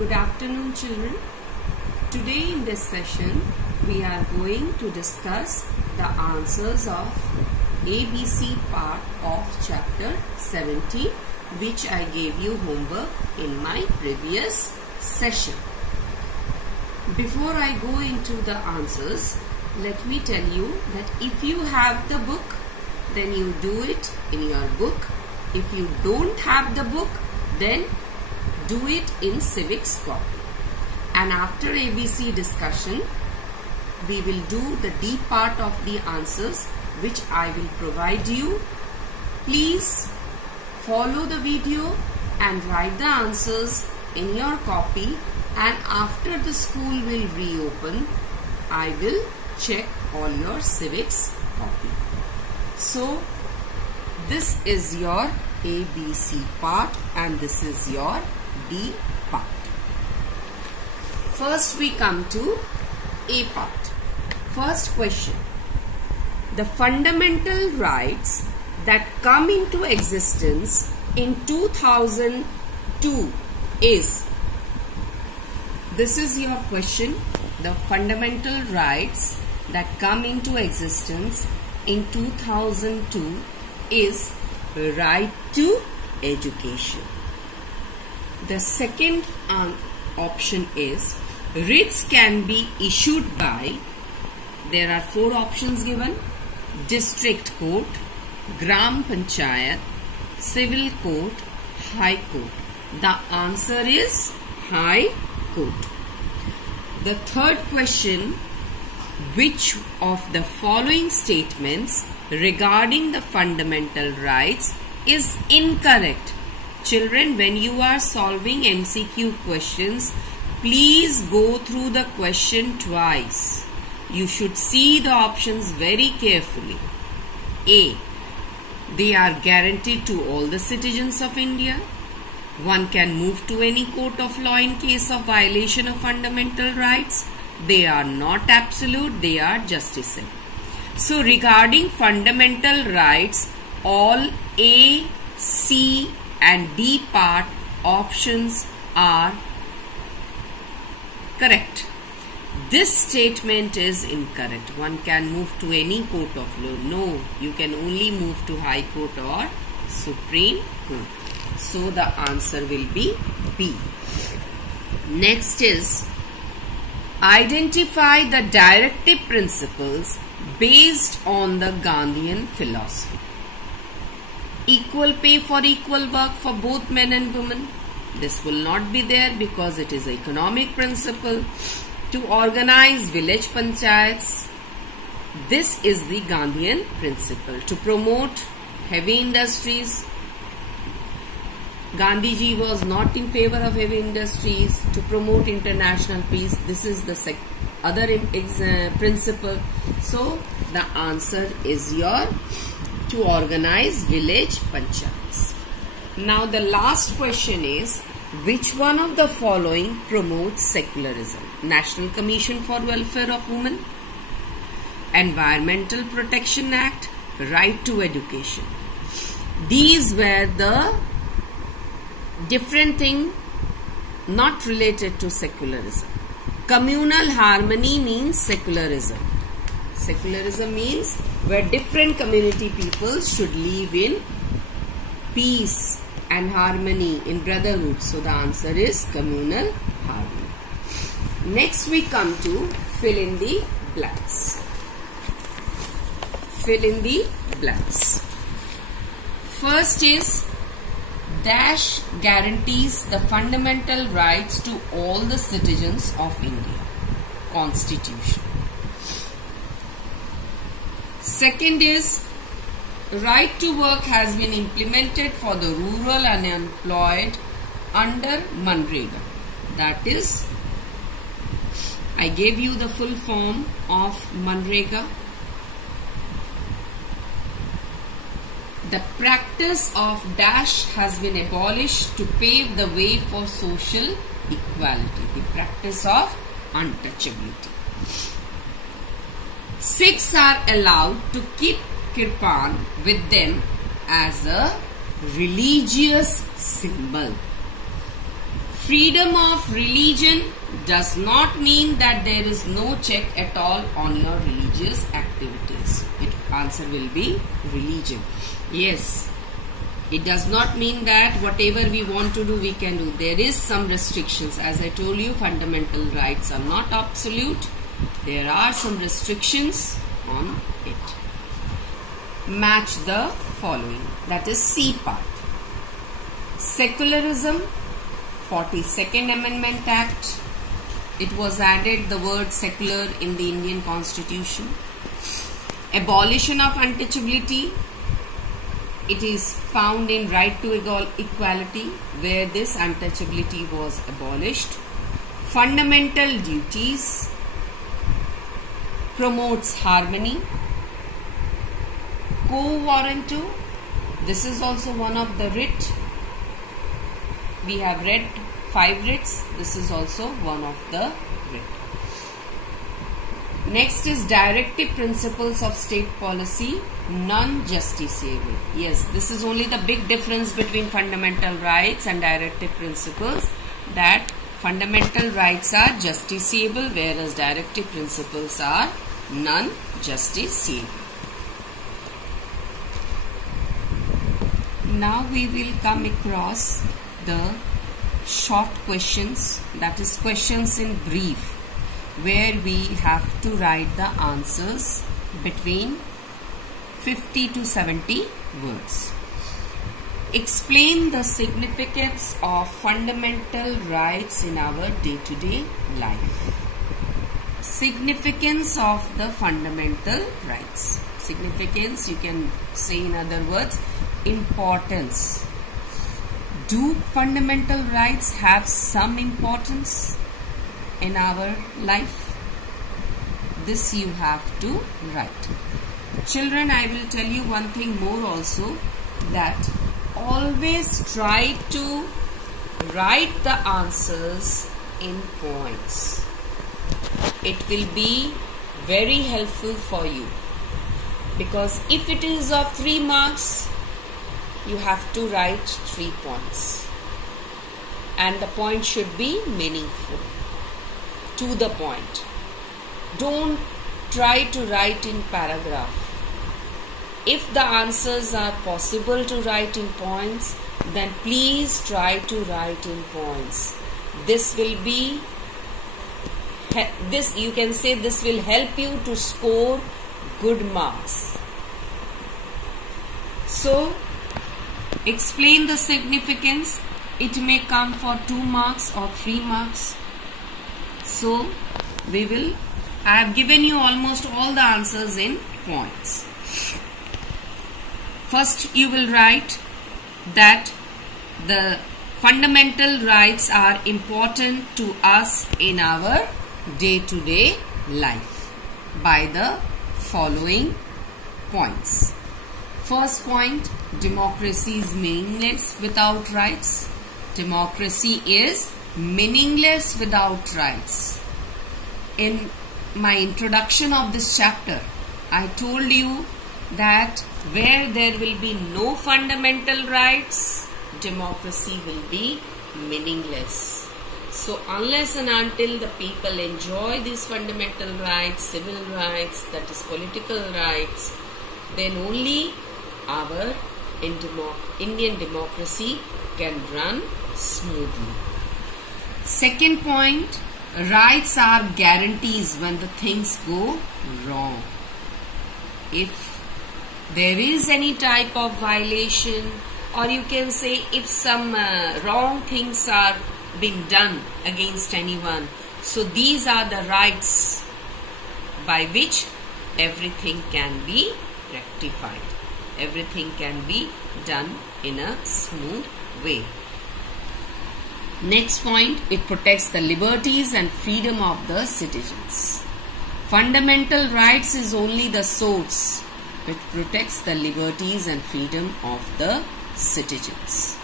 Good afternoon, children. Today in this session, we are going to discuss the answers of ABC part of chapter 17, which I gave you homework in my previous session. Before I go into the answers, let me tell you that if you have the book, then you do it in your book. If you don't have the book, then do it in civics copy. And after ABC discussion, we will do the D part of the answers, which I will provide you. Please follow the video and write the answers in your copy, and after the school will reopen, I will check all your civics copy. So this is your ABC part and this is your D part. First we come to A part. First question. The fundamental rights that come into existence in 2002 is. This is your question. The fundamental rights that come into existence in 2002 is right to education. The second option is writs can be issued by, there are four options given: district court, gram panchayat, civil court, high court. The answer is high court. The third question, which of the following statements regarding the fundamental rights is incorrect? Children, when you are solving MCQ questions, please go through the question twice. You should see the options very carefully. A. They are guaranteed to all the citizens of India. One can move to any court of law in case of violation of fundamental rights. They are not absolute, they are justiciable. So regarding fundamental rights, all A, C and D part options are correct. This statement is incorrect. One can move to any court of law. No, you can only move to High Court or Supreme Court. So the answer will be B. Next is, identify the directive principles based on the Gandhian philosophy. Equal pay for equal work for both men and women. This will not be there because it is an economic principle. To organize village panchayats. This is the Gandhian principle. To promote heavy industries. Gandhiji was not in favor of heavy industries. To promote international peace. This is the other principle. So the answer is your to organize village panchayats. Now the last question is, which one of the following promotes secularism? National Commission for Welfare of Women, Environmental Protection Act, Right to Education. These were the different thing not related to secularism. Communal harmony means secularism. Secularism means where different community people should live in peace and harmony, in brotherhood. So the answer is communal harmony. Next we come to fill in the blanks. Fill in the blanks. First is, dash guarantees the fundamental rights to all the citizens of India. Constitution. Second is, right to work has been implemented for the rural unemployed under Manrega. That is, I gave you the full form of Manrega. The practice of dash has been abolished to pave the way for social equality. The practice of untouchability. Sikhs are allowed to keep kirpan with them as a religious symbol. Freedom of religion does not mean that there is no check at all on your religious activities. Answer will be religion. Yes. It does not mean that whatever we want to do, we can do. There is some restrictions. As I told you, fundamental rights are not absolute. There are some restrictions on it. Match the following. That is C part. Secularism, 42nd Amendment Act. It was added the word secular in the Indian Constitution. Abolition of untouchability. It is found in right to equality, where this untouchability was abolished. Fundamental duties. Promotes harmony. Quo warranto. This is also one of the writ. We have read 5 writs. This is also one of the writ. Next is directive principles of state policy, non-justiciable. Yes, this is only the big difference between fundamental rights and directive principles, that fundamental rights are justiciable, whereas directive principles are non-justiciable. Now we will come across the short questions, that is questions in brief, where we have to write the answers between 50 to 70 words. Explain the significance of fundamental rights in our day-to-day life. Significance of the fundamental rights. Significance, you can say in other words, importance. Do fundamental rights have some importance in our life? This you have to write. Children, I will tell you one thing more also, that always try to write the answers in points. It will be very helpful for you, because if it is of 3 marks, you have to write 3 points, and the point should be meaningful, to the point. Don't try to write in paragraph. If the answers are possible to write in points, then please try to write in points. This will be, you can say this will help you to score good marks. So, explain the significance. It may come for 2 marks or 3 marks. So, I have given you almost all the answers in points. First, you will write that the fundamental rights are important to us in our day-to-day life by the following points. First point, democracy is meaningless without rights. Democracy is meaningless without rights. In my introduction of this chapter, I told you that where there will be no fundamental rights, democracy will be meaningless. So unless and until the people enjoy these fundamental rights, civil rights, that is political rights, then only our Indian democracy can run smoothly. Second point, rights are guarantees when the things go wrong. If there is any type of violation, or you can say if some wrong things are being done against anyone, so these are the rights by which everything can be rectified. Everything can be done in a smooth way. Next point, it protects the liberties and freedom of the citizens. Fundamental rights is only the source. It protects the liberties and freedom of the citizens.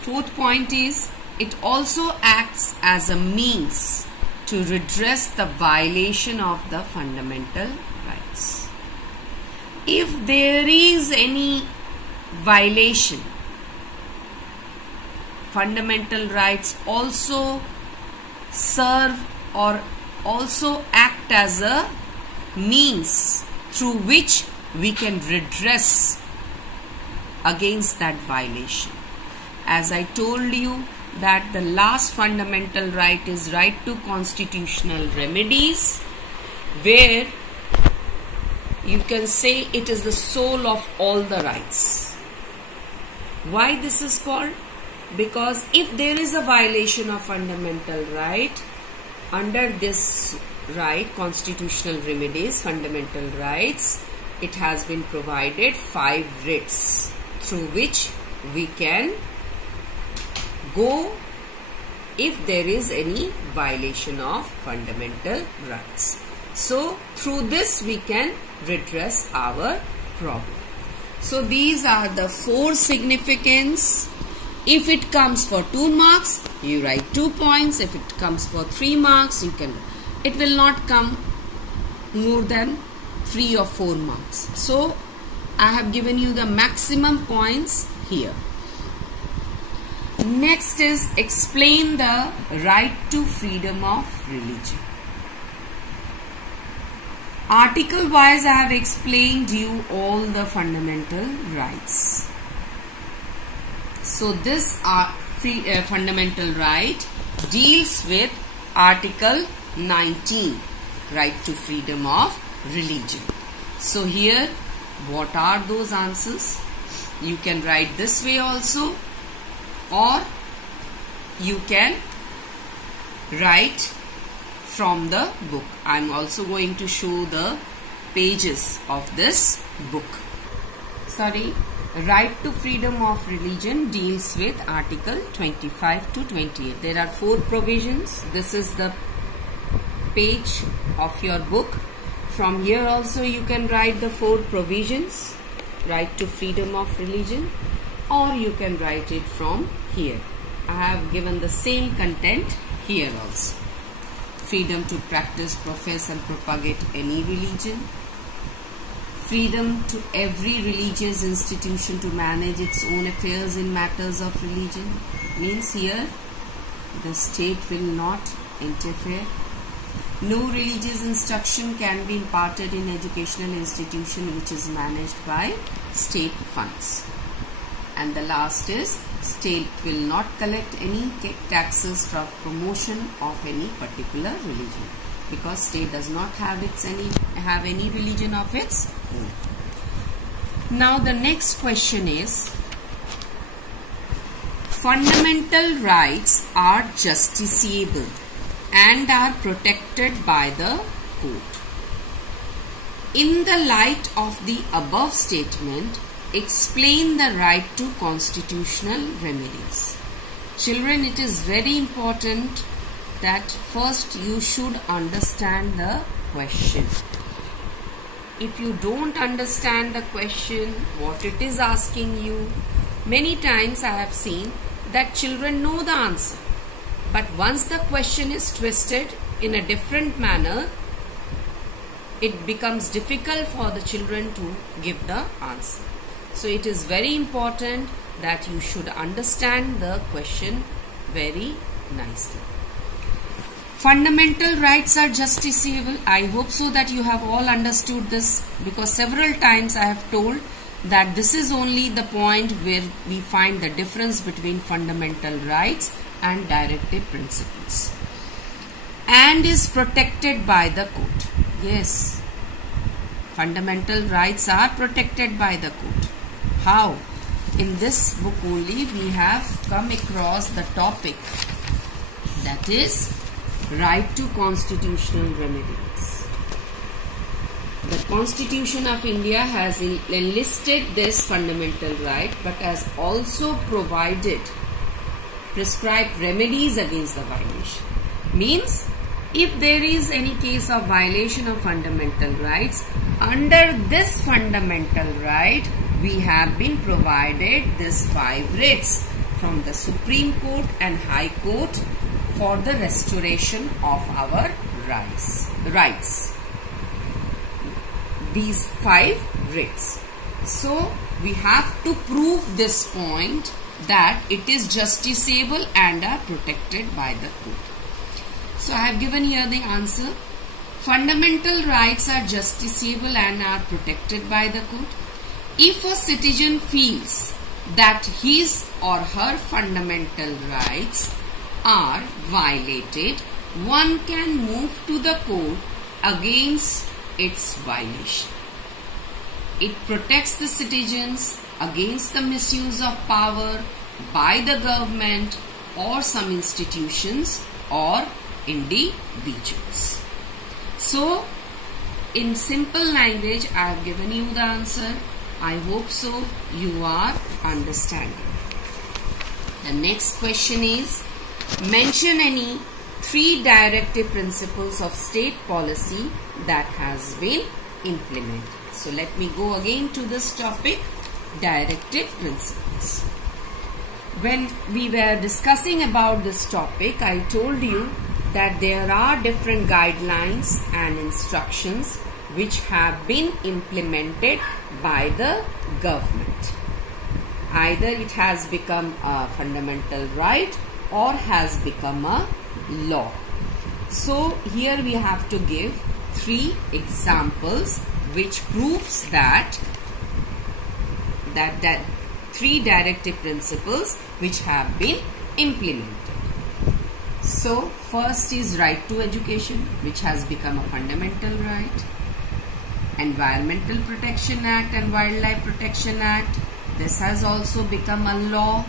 Fourth point is, it also acts as a means to redress the violation of the fundamental rights. If there is any violation, fundamental rights also serve or also act as a means through which we can redress against that violation. As I told you that the last fundamental right is right to constitutional remedies, where you can say it is the soul of all the rights. Why this is called? Because if there is a violation of fundamental right, under this right, constitutional remedies, fundamental rights, it has been provided 5 writs through which we can go if there is any violation of fundamental rights. So through this we can redress our problem. So these are the 4 significance. If it comes for 2 marks, you write 2 points. If it comes for 3 marks, you can. It will not come more than 3 or 4 marks. So I have given you the maximum points here. Next is explain the right to freedom of religion. Article wise I have explained you all the fundamental rights. So this fundamental right deals with Article 19, right to freedom of religion. So here what are those answers? You can write this way also, or you can write from the book. I am also going to show the pages of this book. Right to freedom of religion deals with Article 25 to 28. There are 4 provisions. This is the page of your book. From here also you can write the 4 provisions, right to freedom of religion, or you can write it from here. I have given the same content here also. Freedom to practice, profess and propagate any religion. Freedom to every religious institution to manage its own affairs in matters of religion. Means here the state will not interfere. No religious instruction can be imparted in educational institution which is managed by state funds. And the last is state will not collect any taxes for promotion of any particular religion, because state does not have any religion of its own. Now the next question is, fundamental rights are justiciable and are protected by the court. In the light of the above statement, explain the right to constitutional remedies. Children, it is very important that first you should understand the question. If you don't understand the question, what it is asking you, many times I have seen that children know the answer, but once the question is twisted in a different manner, it becomes difficult for the children to give the answer. So it is very important that you should understand the question very nicely. Fundamental rights are justiciable. I hope so that you have all understood this, because several times I have told that this is only the point where we find the difference between fundamental rights and directive principles. And is protected by the court. Yes, fundamental rights are protected by the court. How? In this book only we have come across the topic, that is right to constitutional remedies. The Constitution of India has enlisted this fundamental right, but has also prescribed remedies against the violation. Means, if there is any case of violation of fundamental rights, under this fundamental right, we have been provided this 5 writs from the Supreme Court and High Court for the restoration of our rights. These 5 writs. So we have to prove this point that it is justiciable and are protected by the code. So I have given here the answer. Fundamental rights are justiciable and are protected by the code. If a citizen feels that his or her fundamental rights are violated, one can move to the court against its violation. It protects the citizens against the misuse of power by the government or some institutions or individuals. So, in simple language, I have given you the answer. I hope so you are understanding. The next question is, mention any 3 directive principles of state policy that has been implemented. So let me go again to this topic, directive principles. When we were discussing about this topic, I told you that there are different guidelines and instructions which have been implemented by the government. Either it has become a fundamental right or has become a law. So here we have to give 3 examples which proves that 3 directive principles which have been implemented. So first is right to education, which has become a fundamental right. Environmental Protection Act and Wildlife Protection Act, this has also become a law.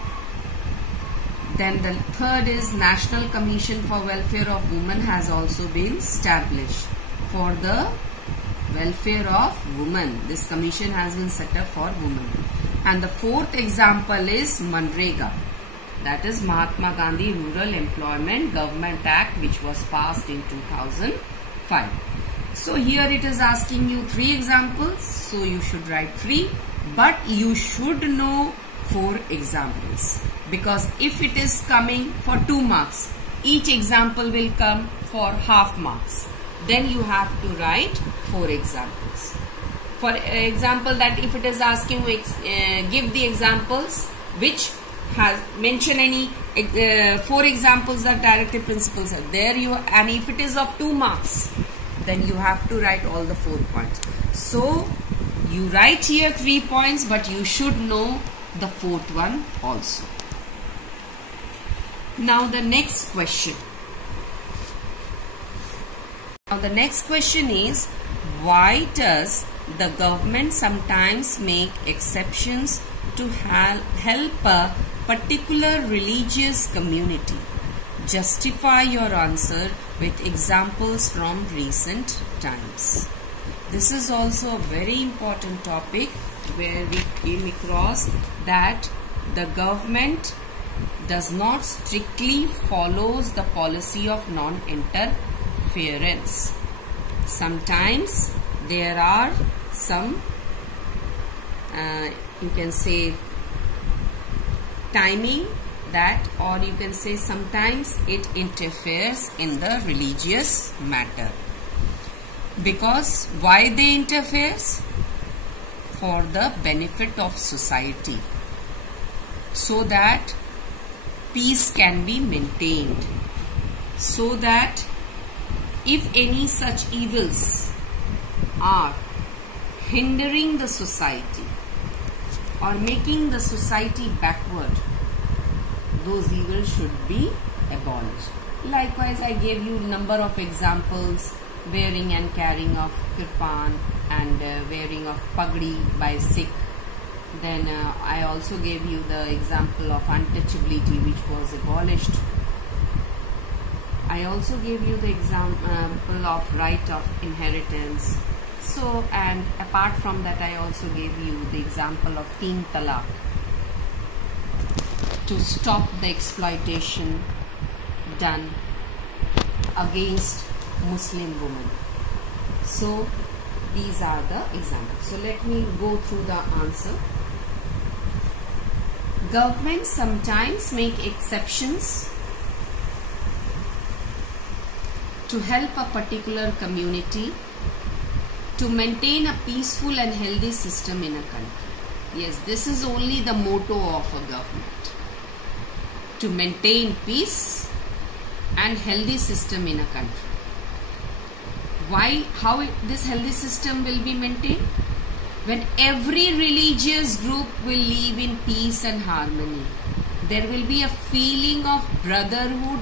Then the third is National Commission for Welfare of Women has also been established for the welfare of women. This commission has been set up for women. And the fourth example is Manrega, that is Mahatma Gandhi Rural Employment Government Act, which was passed in 2005. So here it is asking you 3 examples, so you should write 3, but you should know 4 examples, because if it is coming for 2 marks, each example will come for half marks. Then you have to write 4 examples. For example, that if it is asking give the examples which has mention any 4 examples of directive principles are there, and if it is of 2 marks, then you have to write all the 4 points. So you write here 3 points, but you should know the 4th one also. Now the next question. Now the next question is, why does the government sometimes make exceptions to help a particular religious community? Justify your answer with examples from recent times. This is also a very important topic where we came across that the government does not strictly follows the policy of non-interference. Sometimes there are some you can say timing that, or you can say sometimes it interferes in the religious matter. Because why they interferes? For the benefit of society, so that peace can be maintained, so that if any such evils are hindering the society or making the society backward, those evils should be abolished. Likewise, I gave you number of examples: wearing and carrying of kirpan and wearing of pagdi by Sikh. Then I also gave you the example of untouchability, which was abolished. I also gave you the example of right of inheritance. So, and apart from that, I also gave you the example of Teen Talaq, to stop the exploitation done against Muslim women. So these are the examples. So let me go through the answer. Governments sometimes make exceptions to help a particular community to maintain a peaceful and healthy system in a country. Yes, this is only the motto of a government. to maintain peace and healthy system in a country. Why? How this healthy system will be maintained? When every religious group will live in peace and harmony, there will be a feeling of brotherhood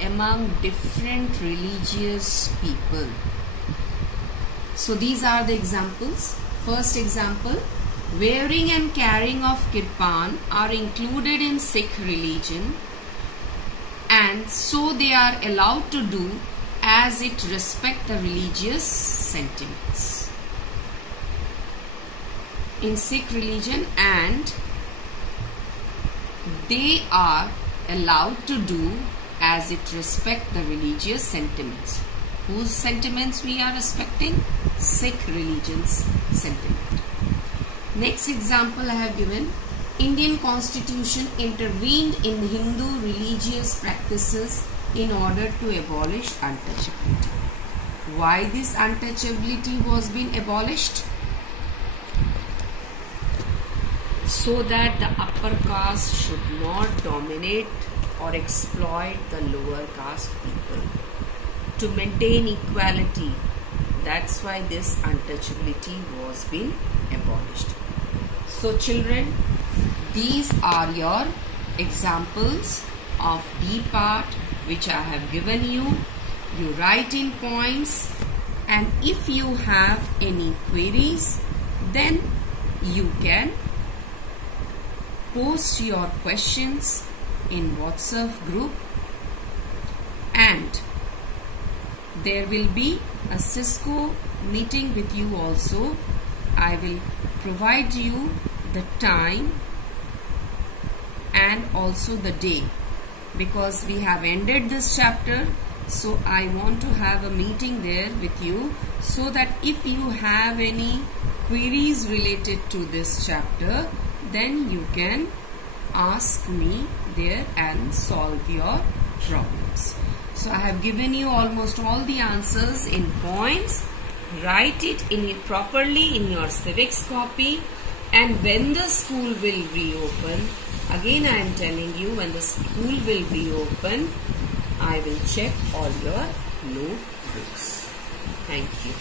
among different religious people. So these are the examples. First example, wearing and carrying of kirpan are included in Sikh religion, and so they are allowed to do as it respects the religious sentiments in Sikh religion, and they are allowed to do as it respects the religious sentiments. Whose sentiments we are respecting? Sikh religion's sentiment. Next example I have given. Indian Constitution intervened in Hindu religious practices in order to abolish untouchability. Why this untouchability was being abolished? So that the upper caste should not dominate or exploit the lower caste people. To maintain equality, that's why this untouchability was being abolished. So children, these are your examples of D part which I have given you. You write in points, and if you have any queries, then you can post your questions in WhatsApp group, and there will be a Cisco meeting with you also. I will provide you the time and also the day, because we have ended this chapter. So I want to have a meeting there with you, so that if you have any queries related to this chapter, then you can ask me there and solve your problems. So I have given you almost all the answers in points. Write it properly in your civics copy, and when the school will reopen, again I am telling you, when the school will reopen, I will check all your notebooks. Thank you.